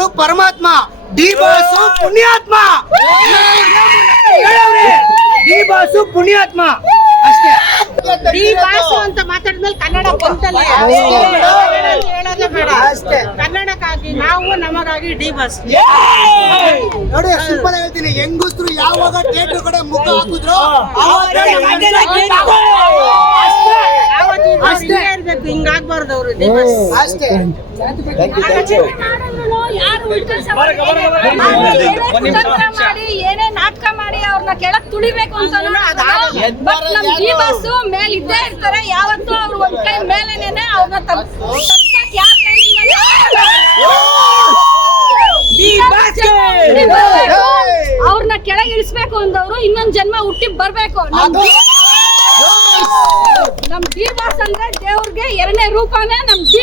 ಅವರು ಪರಮಾತ್ಮ D boss ಪುಣ್ಯಾತ್ಮ. ಡಿ ಬಾಸು ಪುಣ್ಯಾತ್ಮ. ಅಷ್ಟೇ. ಡಿ ಬಾಸು ಅಂತ ಮಾತಾಡಿದ್ಮೇಲೆ ಕನ್ನಡ ಬಂತಲ್ಲ? ಹೇಳೋದೇ ಬೇಡ. ಅಷ್ಟೇ. ಕನ್ನಡಕ್ಕಾಗಿ ನಾವು ನಮಗಾಗಿ ಡಿ ಬಾಸ್ ನೋಡಿ ಸಿಂಪಲ್ ಹೇಳ್ತೀನಿ ಹೆಂಗಸ್ರು ಯಾವಾಗ ಥಿಯೇಟರ್ ಕಡೆ ಮುಖ ಹಾಕಿದ್ರು ಅಷ್ಟೇ. ಹೇಳ್ಬೇಕು ಹಿಂಗಾಗ್ಬಾರ್ದು ಅವರು ಡಿ ಬಾಸ್ ಅಷ್ಟೇ ಮಾಡಿ ಏನೇ ನಾಟಕ ಮಾಡಿ ಅವ್ರನ್ನ ಕೆಳಗ್ ತುಳಿಬೇಕು ಅಂತ ಬಟ್ ನಮ್ ಈ ಬಸ್ ಮೇಲ್ ಇದ್ದೇ ಇರ್ತಾರೆ. ಯಾವತ್ತೂ ಅವ್ರು ಒಂದ್ ಕೈ ಮೇಲೇನೆ ಅವ್ರನ್ನ ತಗ್ಸಕ್ ಯಾರ ಅವ್ರನ್ನ ಕೆಳಗೆ ಇಳಿಸ್ಬೇಕು ಅಂದವ್ರು ಇನ್ನೊಂದ್ ಜನ್ಮ ಹುಟ್ಟಿ ಬರ್ಬೇಕು. ನಮ್ ಜೀವಾಸ್ ಅಂದ್ರೆ ದೇವ್ರಿಗೆ ಎರಡನೇ ರೂಪನೇ ನಮ್ ಡಿ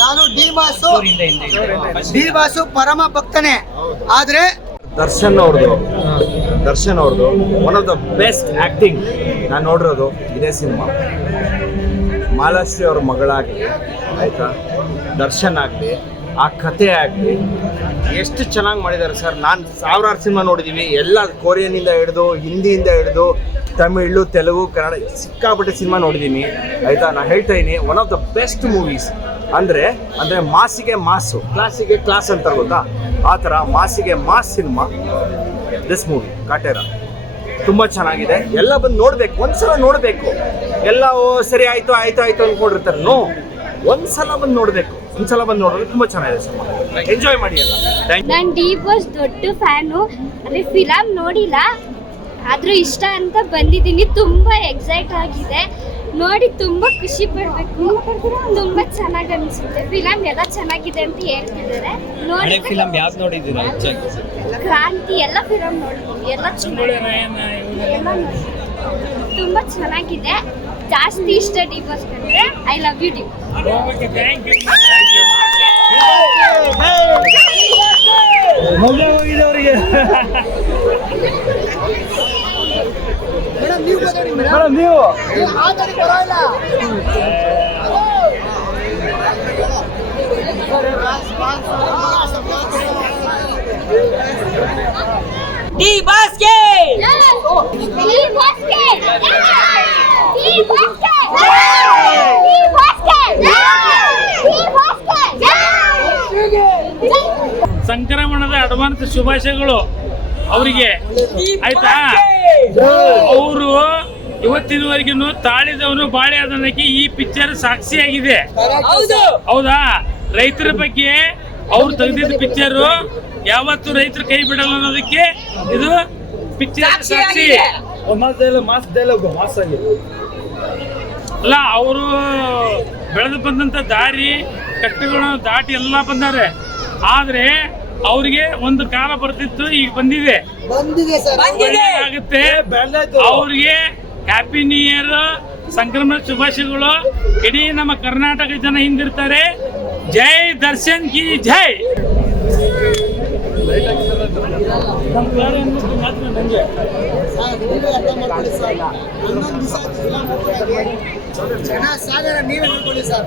ನಾನು ಡಿ ಬಾಸು ಡಿ ಬಾಸು ಪರಮ ಭಕ್ತನೇ. ಆದ್ರೆ ದರ್ಶನ್ ಅವ್ರದ್ದು ದರ್ಶನ್ ಅವ್ರದ್ದು one of the best acting ನಾನು ನೋಡಿರೋದು ಇದೇ ಸಿನಿಮಾ. ಮಾಲಾಶ್ರೀ ಅವ್ರ ಮಗಳಾಗಲಿ ಆಯ್ತಾ? ದರ್ಶನ್ ಆಗಲಿ. ಆ ಕಥೆ ಆಗಲಿ ಎಷ್ಟು ಚೆನ್ನಾಗಿ ಮಾಡಿದ್ದಾರೆ ಸರ್. ನಾನು ಸಾವಿರಾರು ಸಿನಿಮಾ ನೋಡಿದ್ದೀವಿ ಎಲ್ಲ ಕೊರಿಯನ್ನಿಂದ ಹಿಡಿದು, ಹಿಂದಿಯಿಂದ ಹಿಡಿದು, ತಮಿಳು, ತೆಲುಗು, ಕನ್ನಡ ಸಿಕ್ಕಾಪಟ್ಟೆ ಸಿನಿಮಾ ನೋಡಿದ್ದೀನಿ ಆಯಿತಾ? ನಾನು ಹೇಳ್ತಾ ಇದ್ದೀನಿ one of the best movies ಅಂದರೆ ಅಂದರೆ ಮಾಸಿಗೆ ಮಾಸು. ಕ್ಲಾಸಿಗೆ ಕ್ಲಾಸ್ ಅಂತಾರೆ ಗೊತ್ತಾ? ಆ ಥರ ಮಾಸಿಗೆ mass cinema this movie Kaatera. ತುಂಬ ಚೆನ್ನಾಗಿದೆ. ಎಲ್ಲ ಬಂದು ನೋಡಬೇಕು. ಒಂದ್ಸಲ ನೋಡಬೇಕು. ಎಲ್ಲ, ಓ, ಸರಿ, ಆಯಿತು ಆಯಿತು ಆಯಿತು ಅಂದ್ಕೊಂಡಿರ್ತಾರೆ. ನೋ ಒಂದ್ಸಲ ಬಂದು ನೋಡಬೇಕು. ಒಂದ್ಸಲ ಬಂದು ನೋಡಿದ್ರೆ ತುಂಬ ಚೆನ್ನಾಗಿದೆ ಸಿನಿಮಾ. ಎಂಜಾಯ್ ಮಾಡಿ ಅಲ್ಲ ಥ್ಯಾಂಕ್ ನಾನು ಡಿ ಬಾಸ್ ದೊಡ್ಡ ಫ್ಯಾನು ಅದೇ ಫಿಲಂ ನೋಡಿಲ್ಲ. ಆದ್ರೂ ಇಷ್ಟ ಅಂತ ಬಂದಿದ್ದೀನಿ. ತುಂಬಾ ಎಕ್ಸೈಟ್ ಆಗಿದೆ. ನೋಡಿ ತುಂಬಾ ಖುಷಿ ಪಡ್ಬೇಕು. ತುಂಬಾ ಚೆನ್ನಾಗಿ ಅನಿಸುತ್ತೆ. ಫಿಲಂ ಎಲ್ಲ ಚೆನ್ನಾಗಿದೆ ಅಂತ ಹೇಳ್ತಿದ್ದಾರೆ. ನೋಡಿ ಫಿಲಂ ಯಾವ್ದು ನೋಡಿದ್ದೀರಾ ಹೆಚ್ಚಾಗಿ? ಕ್ರಾಂತಿ ಎಲ್ಲ ಫಿಲಂ ನೋಡಿದ್ದೀನಿ. ಎಲ್ಲ ಚೆನ್ನಾಗಿ. ತುಂಬಾ ಚೆನ್ನಾಗಿದೆ. ಜಾಸ್ತಿ ಇಷ್ಟ ಡಿ ಬಾಸ್ ಕಂಡ್ರೆ I love you D madam ನೀವು ಮಾತಾಡಿ ಮೇಡಮ್ ನೀವು ಮಾತಾಡಿ ಪರವಾಗಿಲ್ಲ ಡಿ ಬಾಸ್ಗೆ ಡಿ ಬಾಸ್ಗೆ ಡಿ ಬಾಸ್ಗೆ advance ಶುಭಾಶಯಗಳು ಅವರಿಗೆ. ಆಯ್ತಾ? ಅವರು ಇವತ್ತಿನವರೆಗೂ ತಾಳಿದವನು ಬಾಳೆ ಅದನ್ನಕ್ಕೆ ಈ ಪಿಕ್ಚರ್ ಸಾಕ್ಷಿಯಾಗಿದೆ. ಹೌದಾ. ರೈತರ ಬಗ್ಗೆ ಅವ್ರು ತೆಗೆದಿದ್ದ ಪಿಕ್ಚರು ಯಾವತ್ತು ರೈತರು ಕೈ ಬಿಡಲ್ಲ ಅನ್ನೋದಕ್ಕೆ ಇದು ಪಿಕ್ಚರ್ ಸಾಕ್ಷಿ. ಅಲ್ಲ ಅವರು ಬೆಳೆದು ಬಂದಂತ ದಾರಿ ಕಟ್ಟುಗಳನ್ನು ದಾಟಿ ಎಲ್ಲ ಬಂದಾರೆ. ಆದ್ರೆ ಅವ್ರಿಗೆ ಒಂದು ಕಾಲ ಬರ್ತಿತ್ತು ಈಗ ಬಂದಿದೆ. ಬಂದಿದೆ ಸರ್. ಆಗುತ್ತೆ ಅವ್ರಿಗೆ ಹ್ಯಾಪಿ ನ್ಯೂ ಇಯರ್ ಸಂಕ್ರಮಣ ಶುಭಾಶಯಗಳು. ಇಡೀ ನಮ್ಮ ಕರ್ನಾಟಕ ಜನ ಹಿಂದಿರ್ತಾರೆ. ಜೈ ದರ್ಶನ್ ಕಿ ಜೈ. ಜನ ಸಾಗರ ನೀವೇ ನೋಡ್ಕೊಳ್ಳಿ ಸರ್.